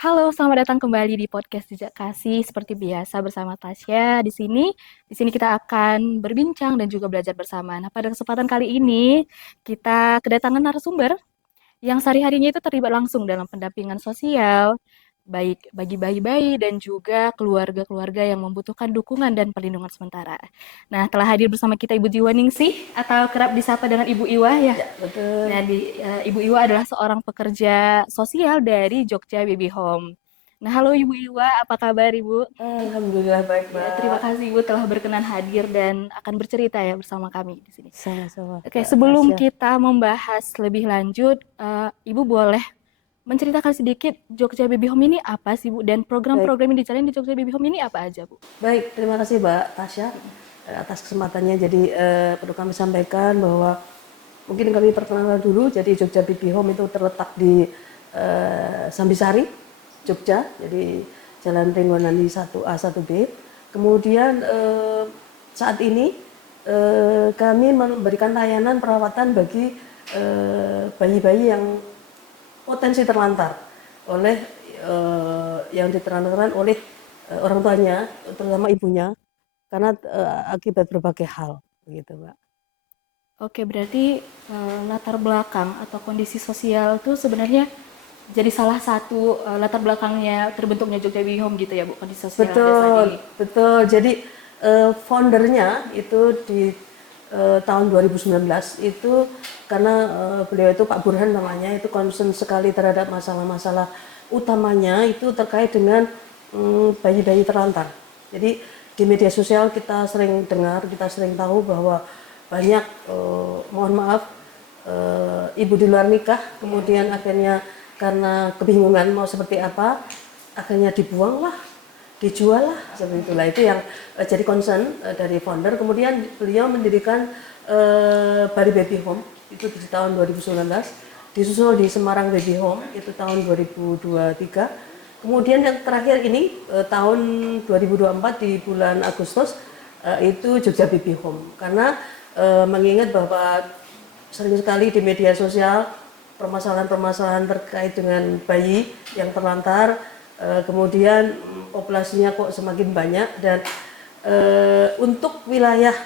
Halo, selamat datang kembali di podcast Jejak Kasih. Seperti biasa bersama Tasya di sini kita akan berbincang dan juga belajar bersama. Nah, pada kesempatan kali ini kita kedatangan narasumber yang sehari-harinya itu terlibat langsung dalam pendampingan sosial, baik bagi bayi-bayi dan juga keluarga-keluarga yang membutuhkan dukungan dan perlindungan sementara. Nah, telah hadir bersama kita Ibu Jiwa Ningsih atau kerap disapa dengan Ibu Iwa ya. Ya, betul. Nah, Ibu Iwa adalah seorang pekerja sosial dari Jogja Baby Home. Nah, halo Ibu Iwa, apa kabar Ibu? Alhamdulillah baik, Ya, terima Mbak. kasih Ibu telah berkenan hadir dan akan bercerita ya bersama kami di sini. Sama-sama, Oke, Mbak sebelum Tasya. kita membahas lebih lanjut, Ibu boleh menceritakan sedikit Jogja Baby Home ini apa sih Bu? Dan Baik, program-program yang dijalani di Jogja Baby Home ini apa aja Bu? baik. Terima kasih, Mbak Tasya, atas kesempatannya. Jadi, perlu kami sampaikan bahwa mungkin kami perkenalkan dulu. Jadi, Jogja Baby Home itu terletak di Sambisari, Jogja. Jadi, Jalan Pringgonani 1A 1B. Kemudian saat ini kami memberikan layanan perawatan bagi bayi-bayi yang potensi terlantar oleh yang diterlantarkan oleh orang tuanya, terutama ibunya, karena akibat berbagai hal, begitu, Mbak. Oke, berarti latar belakang atau kondisi sosial itu sebenarnya jadi salah satu latar belakangnya terbentuknya Jogja Baby Home gitu ya Bu, kondisi sosial yang ada saat Betul, ini. betul. Jadi foundernya itu di tahun 2019 itu karena beliau itu Pak Burhan namanya, itu concern sekali terhadap masalah-masalah utamanya itu terkait dengan bayi-bayi terlantar. Jadi di media sosial kita sering dengar, kita sering tahu bahwa banyak mohon maaf ibu di luar nikah, kemudian akhirnya karena kebingungan mau seperti apa, akhirnya dibuang lah, dijual lah, seperti itulah. Itu yang jadi concern dari founder. Kemudian beliau mendirikan Bali Baby Home itu di tahun 2019, disusul di Semarang Baby Home itu tahun 2023. Kemudian yang terakhir ini tahun 2024 di bulan Agustus itu Jogja Baby Home, karena mengingat bahwa sering sekali di media sosial permasalahan-permasalahan terkait dengan bayi yang terlantar, kemudian populasinya kok semakin banyak, dan untuk wilayah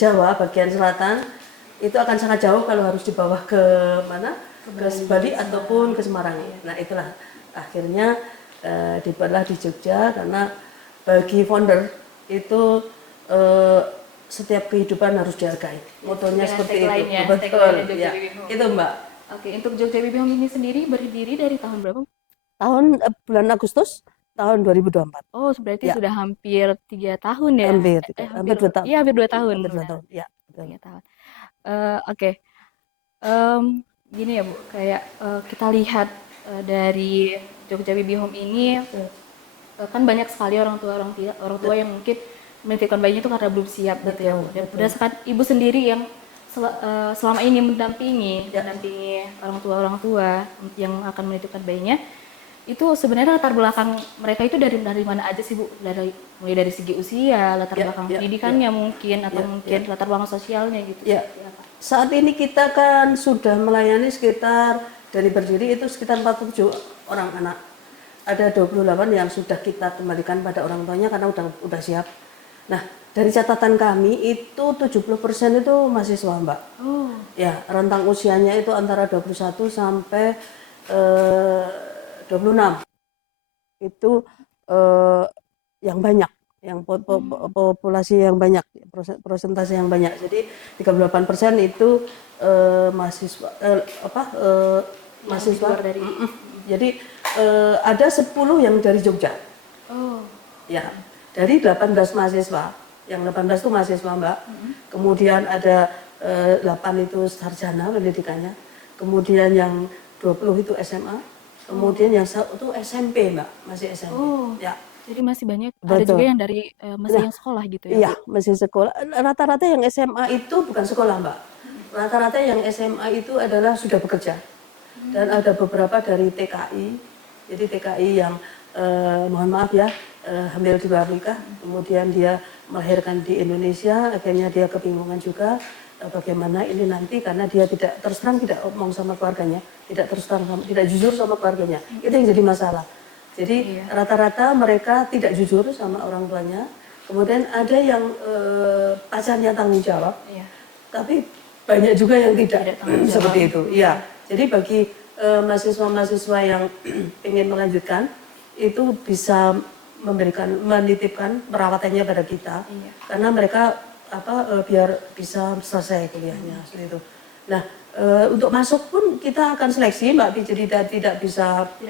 Jawa bagian selatan itu akan sangat jauh kalau harus dibawa ke mana, ke Bali ataupun ke Semarang. Nah itulah akhirnya dibuatlah di Jogja, karena bagi founder itu setiap kehidupan harus dihargai. Motonya Dengan seperti itu. tagline-nya, Betul, tagline-nya Jogja ya. Baby Home. Itu Mbak. Oke, untuk Jogja Baby Home ini sendiri berdiri dari tahun berapa? Tahun bulan Agustus tahun 2024. Oh, berarti Ya, sudah hampir 3 tahun ya? hampir Hampir, hampir 2 tahun. iya hampir 2 tahun, Hampir 2 benar. tahun. Ya, betul. 3 tahun. Oke. Em, Gini ya Bu, kayak kita lihat dari Jogja Baby Home ini kan banyak sekali orang tua yang mungkin menitipkan bayinya itu karena belum siap gitu ya Bu. Dan Betul. berdasarkan Ibu sendiri yang selama ini mendampingi orang tua yang akan menitipkan bayinya, itu sebenarnya latar belakang mereka itu dari mana aja sih Bu? Mulai dari segi usia, latar belakang pendidikannya mungkin, atau mungkin latar belakang sosialnya gitu. Ya, Seperti apa? saat ini kita kan sudah melayani sekitar, dari berdiri itu sekitar 47 orang anak. Ada 28 yang sudah kita kembalikan pada orang tuanya karena udah siap. Nah, dari catatan kami itu 70% itu mahasiswa, Mbak. Oh, Ya, rentang usianya itu antara 21 sampai eh, 26. Itu eh, yang banyak, yang populasi yang banyak, persentase yang banyak. Jadi 38% itu mahasiswa mahasiswa luar dari. jadi ada 10 yang dari Jogja. Oh, Ya, dari 18 mahasiswa. Yang 18 itu mahasiswa, Mbak. Kemudian ada 8 itu sarjana pendidikannya. Kemudian yang 20 itu SMA. Kemudian yang 1 itu SMP, Mbak. Masih SMP. oh, Ya, jadi masih banyak. Ada juga betul. yang dari masih Nah, yang sekolah gitu ya iya, Bu? masih sekolah. Rata-rata yang SMA itu bukan sekolah, Mbak. Rata-rata yang SMA itu adalah sudah bekerja. Dan ada beberapa dari TKI. Jadi TKI yang mohon maaf ya, hamil di luar nikah, kemudian dia melahirkan di Indonesia, akhirnya dia kebingungan juga, bagaimana ini nanti karena dia tidak terus terang tidak ngomong sama keluarganya, tidak terus terang tidak jujur sama keluarganya. Itu yang jadi masalah. Jadi rata-rata mereka tidak jujur sama orang tuanya. Kemudian ada yang pacarnya tanggung jawab, tapi banyak juga yang tidak seperti itu. Iya. Jadi bagi mahasiswa-mahasiswa yang ingin melanjutkan itu bisa menitipkan perawatannya pada kita, karena mereka biar bisa selesai kuliahnya seperti itu. Nah, untuk masuk pun kita akan seleksi Mbak, jadi tidak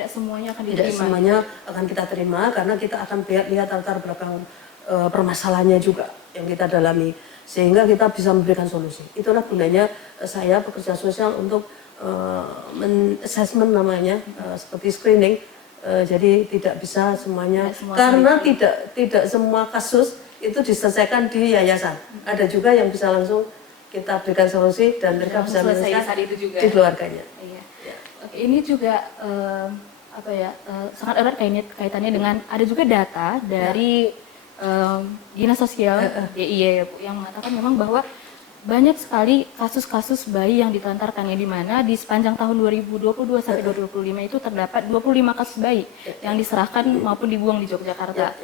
semuanya akan tidak diterima. semuanya akan kita terima karena kita akan lihat latar belakang permasalahannya juga yang kita dalami sehingga kita bisa memberikan solusi. Itulah gunanya saya pekerja sosial untuk assessment namanya, seperti screening. Jadi tidak bisa semuanya karena tidak semua kasus itu diselesaikan di yayasan. Ada juga yang bisa langsung kita berikan solusi dan mereka bisa menyelesaikan di keluarganya. Iya. Oke, ini juga sangat erat kaitannya dengan ada juga data dari Dinas Sosial DIY yang mengatakan memang bahwa banyak sekali kasus-kasus bayi yang ditelantarkan, di mana di sepanjang tahun 2022 sampai 2025 itu terdapat 25 kasus bayi yang diserahkan maupun dibuang di Yogyakarta.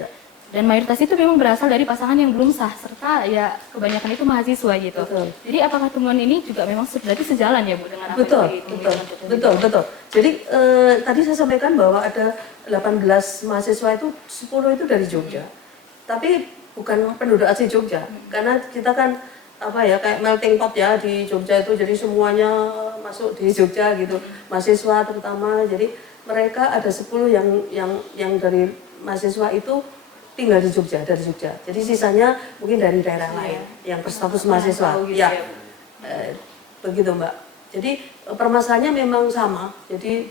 Dan mayoritas itu memang berasal dari pasangan yang belum sah, serta ya kebanyakan itu mahasiswa gitu. Betul. Jadi apakah temuan ini juga memang berarti sejalan ya Bu dengan apa Betul. Jadi tadi saya sampaikan bahwa ada 18 mahasiswa itu 10 itu dari Jogja. Tapi bukan penduduk asli Jogja. Karena kita kan kayak melting pot ya di Jogja itu, jadi semuanya masuk di Jogja gitu. Mahasiswa terutama. Jadi mereka ada 10 yang dari mahasiswa itu tinggal di Jogja, dari Jogja. Jadi sisanya mungkin dari daerah lain yang berstatus mahasiswa. Gitu ya. Begitu Mbak. Jadi permasalahannya memang sama. Jadi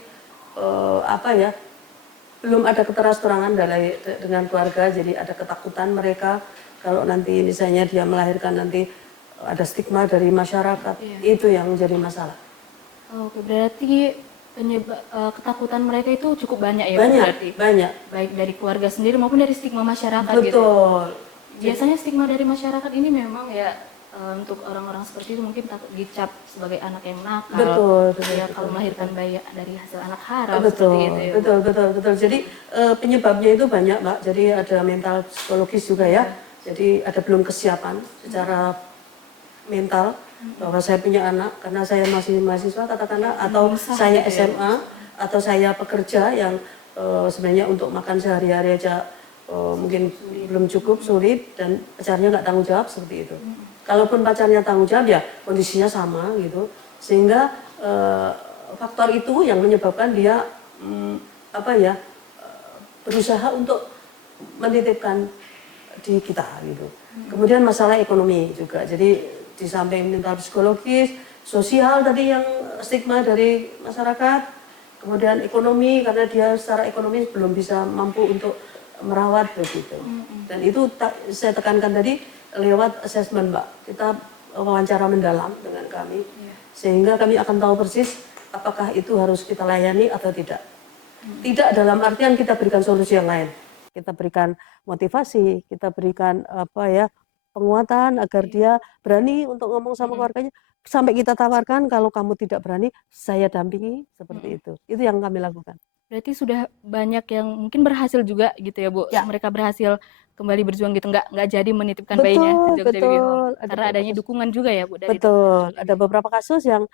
belum ada keteras-terangan dengan keluarga. Jadi ada ketakutan mereka kalau nanti misalnya dia melahirkan nanti ada stigma dari masyarakat. Itu yang menjadi masalah. Oke, berarti ketakutan mereka itu cukup banyak ya? Banyak. Baik dari keluarga sendiri maupun dari stigma masyarakat. Betul. Gitu. Biasanya stigma dari masyarakat ini memang ya untuk orang-orang seperti itu mungkin takut dicap sebagai anak yang nakal. Betul. Kalau melahirkan bayi dari hasil anak haram. Betul. Itu, ya. Betul. Jadi penyebabnya itu banyak Mbak. Jadi ada mental psikologis juga ya. Jadi ada belum kesiapan secara mental bahwa saya punya anak karena saya masih mahasiswa katakanlah, atau saya SMA atau saya pekerja yang sebenarnya untuk makan sehari-hari aja mungkin belum cukup, sulit, dan pacarnya nggak tanggung jawab seperti itu. Kalaupun pacarnya tanggung jawab ya kondisinya sama gitu, sehingga faktor itu yang menyebabkan dia berusaha untuk menitipkan di kita gitu. Kemudian masalah ekonomi juga. Jadi di samping mental psikologis, sosial tadi yang stigma dari masyarakat, kemudian ekonomi karena dia secara ekonomi belum bisa mampu untuk merawat begitu. Dan itu saya tekankan tadi lewat assessment Mbak. Kita wawancara mendalam dengan kami sehingga kami akan tahu persis apakah itu harus kita layani atau tidak. Tidak dalam artian kita berikan solusi yang lain. Kita berikan motivasi, kita berikan penguatan agar dia berani untuk ngomong sama keluarganya. Sampai kita tawarkan kalau kamu tidak berani, saya dampingi seperti itu. Itu yang kami lakukan. Berarti sudah banyak yang mungkin berhasil juga gitu ya Bu. Mereka berhasil kembali berjuang gitu, nggak jadi menitipkan bayinya. Betul. Karena adanya dukungan juga ya Bu dari Betul. Ada beberapa kasus yang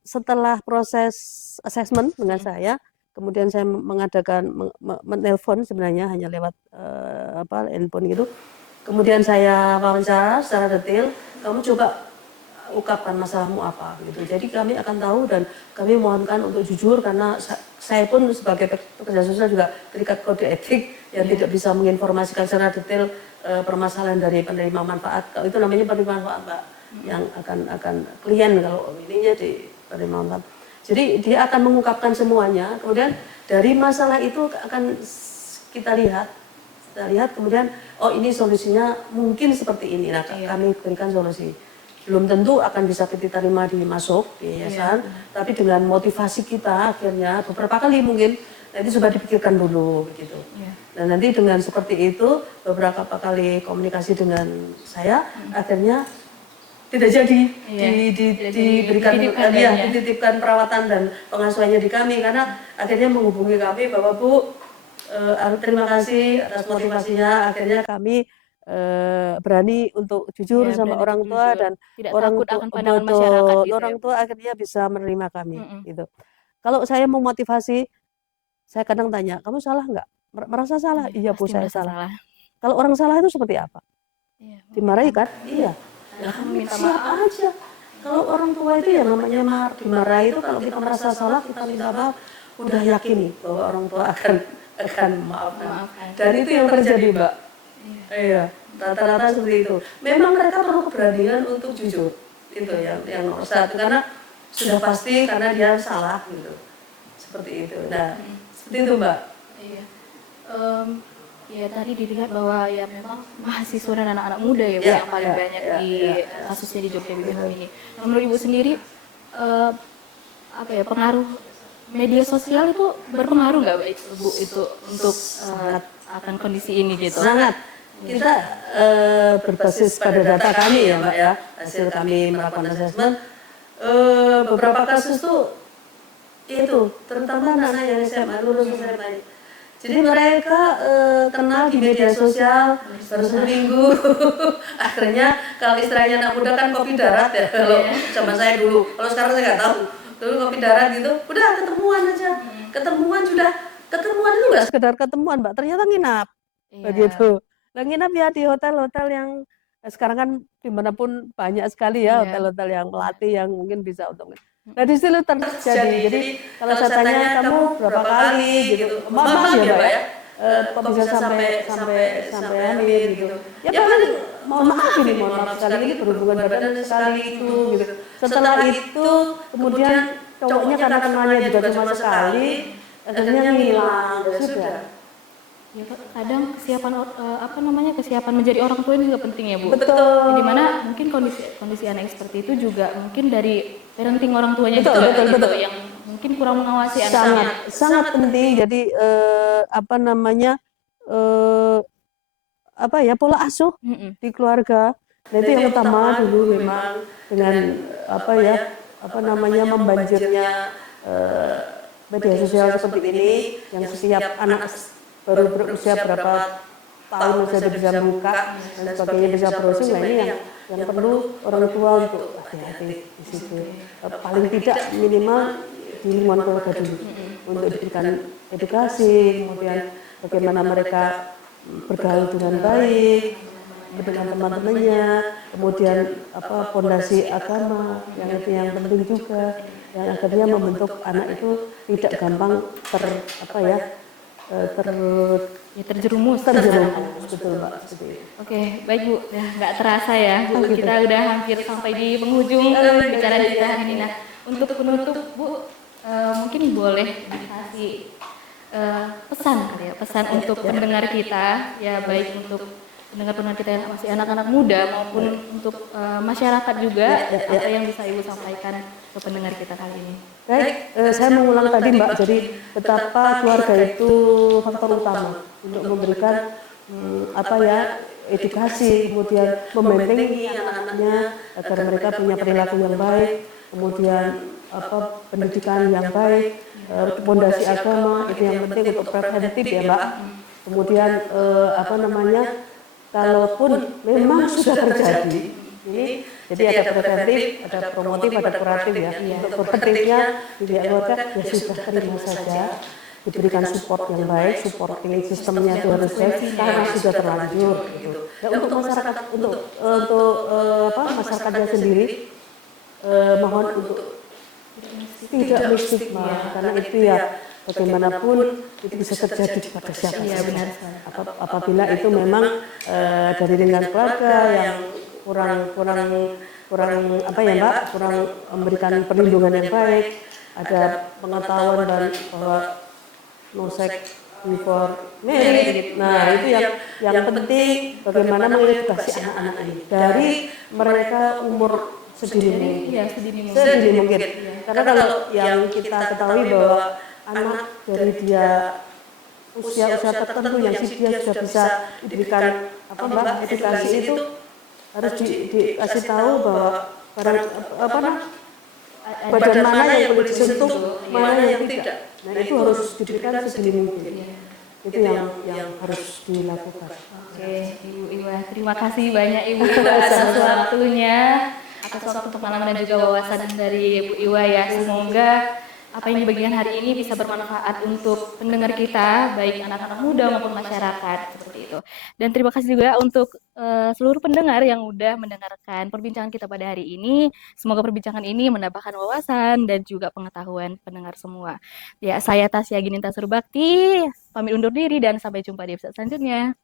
setelah proses assessment dengan saya, kemudian saya mengadakan menelpon sebenarnya hanya lewat handphone gitu. Kemudian saya wawancara secara detail, kamu coba ungkapkan masalahmu apa gitu. Jadi kami akan tahu dan kami mohonkan untuk jujur karena saya pun sebagai pekerja sosial juga terikat kode etik yang tidak bisa menginformasikan secara detail permasalahan dari penerima manfaat. Kalau itu namanya penerima manfaat Pak, yang akan klien kalau ininya di penerima manfaat. Jadi dia akan mengungkapkan semuanya. Kemudian dari masalah itu akan kita lihat kemudian ini solusinya mungkin seperti ini. Nah, kami berikan solusi. Belum tentu akan bisa kita terima masuk di yayasan, tapi dengan motivasi kita akhirnya beberapa kali mungkin nanti sudah dipikirkan dulu begitu. Dan nanti dengan seperti itu beberapa kali komunikasi dengan saya akhirnya tidak jadi diberikan dititipkan perawatan dan pengasuhannya di kami, karena akhirnya menghubungi kami bahwa Bu, terima kasih atas motivasinya, akhirnya kami berani untuk jujur sama berani orang untuk tua, jujur. dan Tidak orang takut tua akan pandangan masyarakat gitu orang ya. tua akhirnya bisa menerima kami gitu. Kalau saya mau motivasi, saya kadang tanya, kamu salah nggak? Merasa salah? Iya Bu, Pasti saya merasa salah. salah. Kalau orang salah itu seperti apa? Dimarahi kan? Iya. Nah, kamu minta Siap maaf. aja. Kalau orang tua itu ya namanya dimarahi itu, kalau kita merasa salah kita minta maaf, udah yakin nih bahwa orang tua akan memaafkan. Dan itu yang terjadi, Mbak. Iya, rata-rata seperti itu. Memang mereka perlu keberanian untuk jujur. Itu yang nomor satu, karena sudah pasti karena dia salah gitu. Seperti itu. Nah, seperti itu, Mbak. Iya. Ya tadi dilihat bahwa ya memang mahasiswa dan anak-anak muda ya Bu, yang paling banyak di kasusnya di Jogja BBM ini. Nah, menurut Ibu sendiri apa ya, pengaruh media sosial itu berpengaruh nggak Bu itu untuk akan kondisi ini gitu? Sangat. Kita berbasis pada data kami ya Mbak ya, hasil kami melakukan asesmen, beberapa kasus tuh itu, terutama anak-anak yang SMA, lulus SMA. Jadi mereka kenal di media sosial baru seminggu. Akhirnya kalau istilahnya anak muda kan kopi darat ya, kalau zaman saya dulu. Kalau sekarang saya nggak tahu. Dulu kopi darat gitu, udah ketemuan aja. Ketemuan itu nggak sekedar ketemuan, Mbak. Ternyata nginap, begitu. Nah, nginap ya di hotel-hotel yang sekarang kan dimanapun banyak sekali ya hotel-hotel yang melatih yang mungkin bisa untuk. Nah di situ terjadi. Jadi kalau saya tanya kamu berapa kali gitu, maaf ya Mbak ya, kok bisa sampai hamil gitu. Ya paling mohon maaf sekali ini berhubungan badan sekali itu gitu. Setelah itu kemudian cowoknya karena kenalnya juga cuma sekali, akhirnya ngilang, ya sudah. Ya, kadang kesiapan menjadi orang tua juga penting ya Bu. Betul. Dimana mungkin kondisi anak seperti itu juga mungkin dari parenting orang tuanya betul. yang mungkin kurang mengawasi anaknya. Sangat penting. Jadi pola asuh di keluarga. Nah itu yang utama dulu memang dengan membanjirnya media sosial seperti ini, yang setiap anak baru berusia berapa tahun saja bisa buka dan sebagainya, bisa browsing. Nah ini yang perlu orang tua untuk hati-hati di situ. Paling tidak minimal di lingkungan keluarga dulu untuk diberikan edukasi, kemudian bagaimana mereka bergaul dengan baik dengan teman-temannya, kemudian fondasi agama yang penting juga, yang akhirnya membentuk anak itu tidak gampang terjerumus betul Mbak. Oke, baik Bu, ya nggak terasa ya Bu, kita udah hampir sampai di penghujung pembicaraan kita hari ini. Nah, untuk penutup Bu, mungkin boleh dikasih pesan untuk pendengar kita, ya baik untuk pendengar kita yang masih anak-anak muda maupun untuk masyarakat juga, apa yang bisa Ibu sampaikan ke pendengar kita kali ini? Baik, saya mengulang tadi Mbak, jadi betapa keluarga itu faktor utama untuk memberikan edukasi, kemudian membentengi anak-anaknya agar mereka punya perilaku yang baik, kemudian pendidikan yang baik, fondasi agama itu yang penting untuk preventif ya Mbak. Kemudian kalaupun memang sudah terjadi, jadi ada preventif, ada promotif, ada kuratif ya. Untuk preventifnya di pihak keluarga ya sudah terima saja, diberikan support yang baik, supporting sistemnya itu harus baik karena sudah terlanjur. Gitu. Dan untuk masyarakat, masyarakatnya sendiri, mohon untuk tidak menstigma, karena itu ya bagaimanapun itu bisa terjadi pada siapa saja. Apabila itu memang dari lingkungan keluarga yang kurang memberikan perlindungan yang baik, ada pengetahuan dan bahwa no sex before marriage. Nah itu yang penting bagaimana mengedukasi anak-anak ini dari mereka umur sedini mungkin. Karena kalau yang kita ketahui bahwa anak dari dia usia tertentu yang dia sudah bisa diberikan edukasi itu harus dikasih tahu bahwa barang apa badan mana yang boleh disentuh, mana yang tidak. Nah itu harus diberikan sedini mungkin. Itu yang harus dilakukan. Oke, Ibu Iwa, terima kasih banyak Ibu Iwa atas waktunya, atas waktu pengalaman dan juga wawasan dari Ibu Iwa ya. Semoga apa yang dibagikan hari ini bisa bermanfaat untuk pendengar kita, baik anak-anak muda maupun masyarakat seperti itu. Dan terima kasih juga untuk seluruh pendengar yang udah mendengarkan perbincangan kita pada hari ini. Semoga perbincangan ini menambahkan wawasan dan juga pengetahuan pendengar semua. Ya, saya Tasya Gininta Surbakti, pamit undur diri dan sampai jumpa di episode selanjutnya.